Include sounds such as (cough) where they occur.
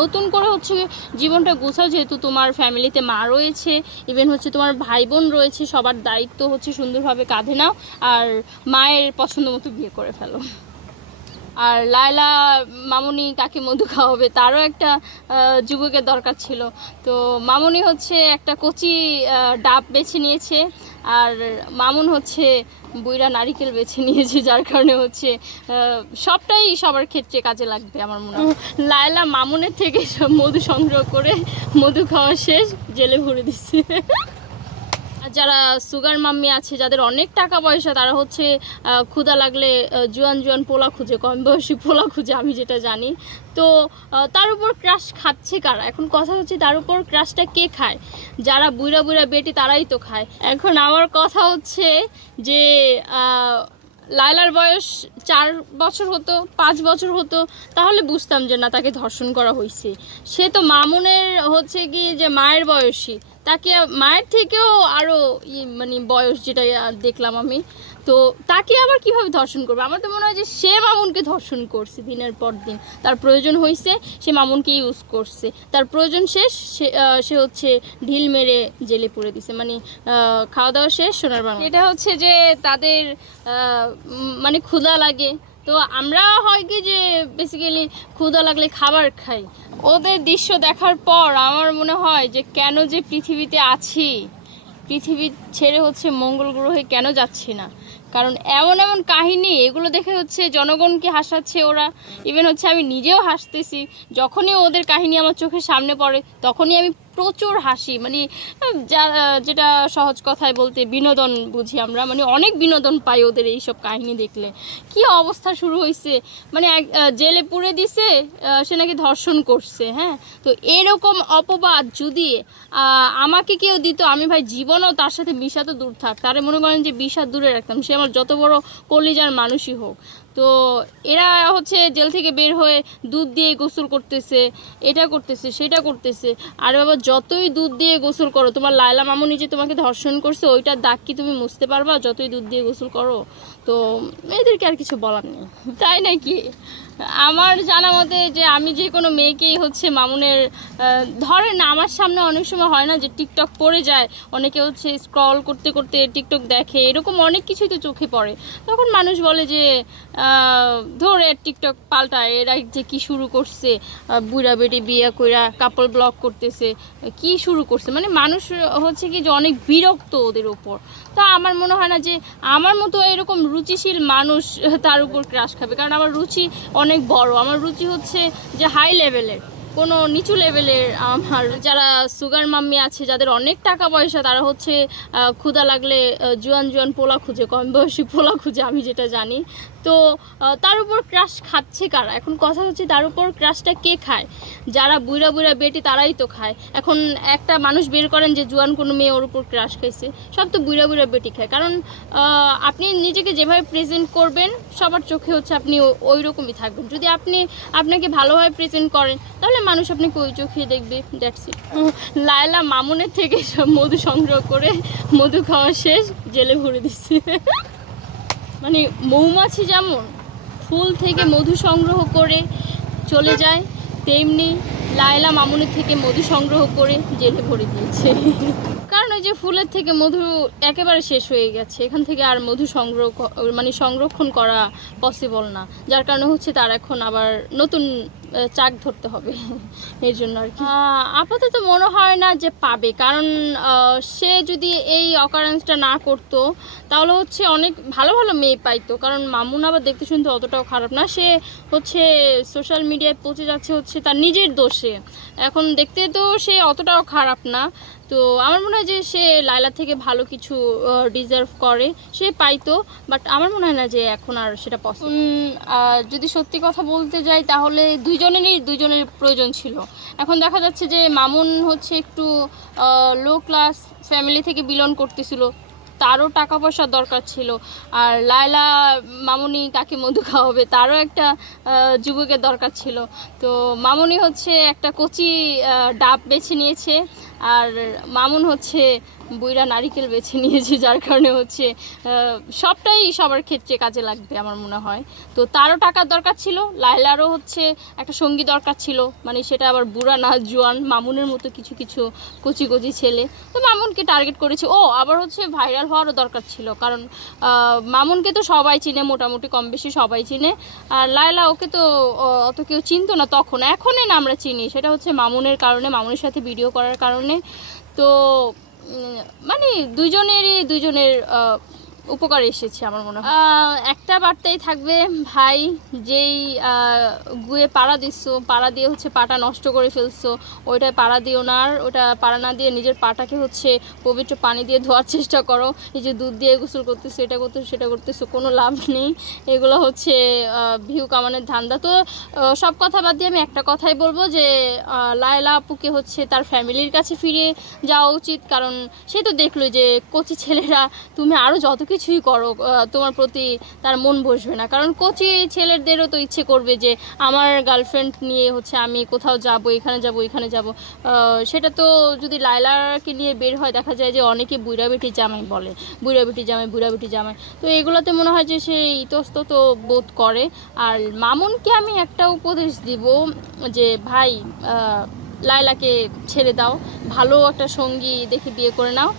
নতুন করে হচ্ছে জীবনটা গোছাও, যেহেতু তোমার ফ্যামিলিতে মা রয়েছে ইভেন হচ্ছে তোমার ভাই বোন রয়েছে, সবার দায়িত্ব হচ্ছে সুন্দরভাবে কাঁধে নাও, আর মায়ের পছন্দ মতো বিয়ে করে ফেলো। আর লায়লা মামুনি কাকে মধু খাওয়াবে, তারও একটা যুবকের দরকার ছিল। তো মামুনি হচ্ছে একটা কচি ডাব বেছে নিয়েছে, আর মামুন হচ্ছে বুইরা নারিকেল বেছে নিয়েছে, যার কারণে হচ্ছে সবটাই সবার ক্ষেত্রে কাজে লাগবে আমার মনে হয়। লায়লা মামুনের থেকে সব মধু সংগ্রহ করে মধু খাওয়া শেষ, জেলে ভরে দিচ্ছে। যারা সুগার মাম্মি আছে, যাদের অনেক টাকা পয়সা, তারা হচ্ছে ক্ষুধা লাগলে জুয়ান জুয়ান পোলা খুঁজে কম বয়সী পোলা খুঁজে, আমি যেটা জানি। তো তার উপর ক্রাশ খাচ্ছে কারা? এখন কথা হচ্ছে, তার উপর ক্রাশটা কে খায়? যারা বুড়া বুড়া বেটি, তারাই তো খায়। এখন আমার কথা হচ্ছে যে লায়লার বয়স চার বছর হতো, পাঁচ বছর হতো, তাহলে বুঝতাম যে না, তাকে ধর্ষণ করা হয়েছে সে তো মামুনের হচ্ছে কি যে মায়ের বয়সী। তাকে মায়ের থেকেও আরও মানে বয়স যেটা দেখলাম আমি, তো তাকে আবার কীভাবে ধর্ষণ করবে? আমার তো মনে হয় যে সে মামুনকে ধর্ষণ করছে দিনের পর দিন। তার প্রয়োজন হয়েছে সে মামুনকে ইউজ করছে। তার প্রয়োজন শেষ, সে সে হচ্ছে ঢিল মেরে জেলে পুরে দিছে। মানে খাওয়া দাওয়া শেষ, সোনার বাংলা। এটা হচ্ছে যে তাদের মানে ক্ষুধা লাগে তো আমরা হয় কি যে বেসিক্যালি ক্ষুধা লাগলে খাবার খাই। ওদের দৃশ্য দেখার পর আমার মনে হয় যে কেন যে পৃথিবীতে আছি, পৃথিবী ছেড়ে হচ্ছে মঙ্গল গ্রহে কেন যাচ্ছি না? কারণ এমন এমন কাহিনী, এগুলো দেখে হচ্ছে জনগণকে হাসাচ্ছে ওরা। ইভেন হচ্ছে আমি নিজেও হাসতেছি। যখনই ওদের কাহিনী আমার চোখের সামনে পড়ে, তখনই আমি প্রচুর হাসি মানে যা যেটা সহজ কথায় বলতে বিনোদন বুঝি আমরা মানে অনেক বিনোদন পাই ওদের এইসব কাহিনী দেখলে। কি অবস্থা শুরু হয়েছে মানে জেলে পুড়ে দিছে সে নাকি ধর্ষণ করছে হ্যাঁ? তো এরকম অপবাদ যদি আমাকে কেউ দিত, আমি ভাই জীবনও তার সাথে বিষা তো দূর থাক, তারে মনে করেন যে বিষা দূরে রাখতাম সে আমার যত বড় কলিজার মানুষই হোক। তো এরা হচ্ছে জেল থেকে বের হয়ে দুধ দিয়ে গোসল করতেছে, এটা করতেছে, সেটা করতেছে। আর বাবা, যতই দুধ দিয়ে গোসল করো, তোমার লায়লা মামুনি যে তোমাকে ধর্ষণ করছে, ওইটার দাগ কি তুমি মুছতে পারবা যতই দুধ দিয়ে গোসল করো? তো এদেরকে আর কিছু বলার নেই। তাই নাকি? আমার জানা মতে যে আমি যে কোনো মেয়েকেই হচ্ছে মামুনের ধরেন আমার সামনে অনেক সময় হয় না যে টিকটক পড়ে যায়, অনেকে হচ্ছে স্ক্রল করতে করতে টিকটক দেখে, এরকম অনেক কিছুই তো চোখে পড়ে। তখন মানুষ বলে যে ধরে টিকটক পাল্টায় এরা যে কি শুরু করছে বুড়া বেটি বিয়ে কইরা কাপড় ব্লক করতেছে, কি শুরু করছে? মানে মানুষ হচ্ছে কি যে অনেক বিরক্ত ওদের ওপর। তা আমার মনে হয় না যে আমার মতো এরকম রুচিশীল মানুষ তার উপর ক্রাশ খাবে। কারণ আমার রুচি অনেক বড়। আমার রুচি হচ্ছে যে হাই লেভেলের কোনো নিচু লেভেলের আমার যারা সুগার মাম্মি আছে, যাদের অনেক টাকা পয়সা, তারা হচ্ছে ক্ষুধা লাগলে জুয়ান জুয়ান পোলা খুঁজে, কম বয়সী পোলা খুঁজে, আমি যেটা জানি। তো তার উপর ক্রাশ খাচ্ছে কারা? এখন কথা হচ্ছে তার উপর ক্রাশটা কে খায়? যারা বুড়া বুড়া বেটি তারাই তো খায়। এখন একটা মানুষ বের করেন যে জুয়ান কোনো মেয়ে ওর উপর ক্রাশ খাইছে, সব তো বুড়া বুড়া বেটি খায়। কারণ আপনি নিজেকে যেভাবে প্রেজেন্ট করবেন, সবার চোখে হচ্ছে আপনি ওই রকমই থাকবেন। যদি আপনি আপনাকে ভালোভাবে প্রেজেন্ট করেন, তাহলে মানুষ আপনাকে ওই চোখে দেখবে। দ্যাটস ইট (laughs) লায়লা মামুনের থেকে সব মধু সংগ্রহ করে মধু খাওয়া শেষ, জেলে ভরে দিচ্ছে। (laughs) মানে মৌমাছি যেমন ফুল থেকে মধু সংগ্রহ করে চলে যায়, তেমনি লায়লা মামুনের থেকে মধু সংগ্রহ করে জেলে ভরে দিয়েছে। কারণ ওই যে ফুলের থেকে মধু একেবারে শেষ হয়ে গেছে, এখান থেকে আর মধু সংগ্রহ মানে সংরক্ষণ করা পসিবল না। যার কারণে হচ্ছে তার এখন আবার নতুন চাক ধরতে হবে। (laughs) এর জন্য আর কি। আপাতত মনে হয় না যে পাবে কারণ সে যদি এই অকারেন্সটা না করতো তাহলে হচ্ছে অনেক ভালো ভালো মেয়ে পাইতো। কারণ মামুন আবার দেখতে শুনতে অতটাও খারাপ না। সে হচ্ছে সোশ্যাল মিডিয়ায় পৌঁছে যাচ্ছে হচ্ছে তার নিজের দোষে। এখন দেখতে তো সে অতটাও খারাপ না। তো আমার মনে হয় যে সে লাইলা থেকে ভালো কিছু ডিজার্ভ করে। সে পাইতো বাট আমার মনে হয় না যে এখন আর সেটা পছন্দ যদি সত্যি কথা বলতে যাই তাহলে দুইজনেরই দুজনের প্রয়োজন ছিল। এখন দেখা যাচ্ছে যে মামুন হচ্ছে একটু লো ক্লাস ফ্যামিলি থেকে বিলন করতেছিল। তারও টাকা পয়সার দরকার ছিল। আর লায়লা, মামুনি কাকে মধু খাওয়াবে, তারও একটা যুবকের দরকার ছিল। তো মামুনি হচ্ছে একটা কচি ডাব বেছে নিয়েছে। আর মামুন হচ্ছে বুইরা নারিকেল বেছে নিয়েছে, যার কারণে হচ্ছে সবটাই সবার ক্ষেত্রে কাজে লাগবে আমার মনে হয়। তো তারও টাকার দরকার ছিল লাইলারও হচ্ছে একটা সঙ্গী দরকার ছিল মানে সেটা আবার বুড়া না, জোয়ান, মামুনের মতো কিছু কিছু কচি কচি ছেলে। তো মামুনকে টার্গেট করেছে। ও আবার হচ্ছে ভাইরাল হওয়ারও দরকার ছিল, কারণ মামুনকে তো সবাই চিনে, মোটামুটি কম বেশি সবাই চিনে। আর লায়লা ওকে তো অত কেউ চিনতো না তখন, এখনই না আমরা চিনি। সেটা হচ্ছে মামুনের কারণে, মামুনের সাথে ভিডিও করার কারণে। তো মানে দুজনেরই দুজনের উপকার এসেছে আমার মনে হয়। একটা বার্তাই থাকবে, ভাই, যেই গুয়ে পাড়া দিচ্ছো পাড়া দিয়ে হচ্ছে পাটা নষ্ট করে ফেলছো ওইটায় পাড়া দিও না, আর ওটা পাড়া না দিয়ে নিজের পাটাকে হচ্ছে পবিত্র পানি দিয়ে ধোয়ার চেষ্টা করো, এই যে দুধ দিয়ে গোসল করতেছো, এটা করতেছো, সেটা করতেছো, কোনো লাভ নেই। এগুলো হচ্ছে ভিউ কামানের ধান্দা। তো সব কথা বাদ দিয়ে আমি একটা কথাই বলব যে লায়লা আপুকে হচ্ছে তার ফ্যামিলির কাছে ফিরে যাওয়া উচিত, কারণ সে তো দেখল যে কচি ছেলেরা, তুমি আরও যত কিছুই করো তোমার প্রতি তার মন বসবে না। কারণ কচি ছেলেদেরও তো ইচ্ছে করবে যে, আমার গার্লফ্রেন্ড নিয়ে হচ্ছে আমি কোথাও যাব, এখানে যাব এখানে যাব। সেটা তো যদি লায়লাকে নিয়ে বের হয়, দেখা যায় যে অনেকে বুড়া বেটি জামাই বলে। বুড়া বেটি জামাই বুড়া বেটি জামাই। তো এগুলোতে মনে হয় যে সে ইতস্তত বোধ করে। আর মামুনকে আমি একটা উপদেশ দিব যে, ভাই লায়লাকে ছেড়ে দাও। ভালো একটা সঙ্গী দেখে বিয়ে করে নাও।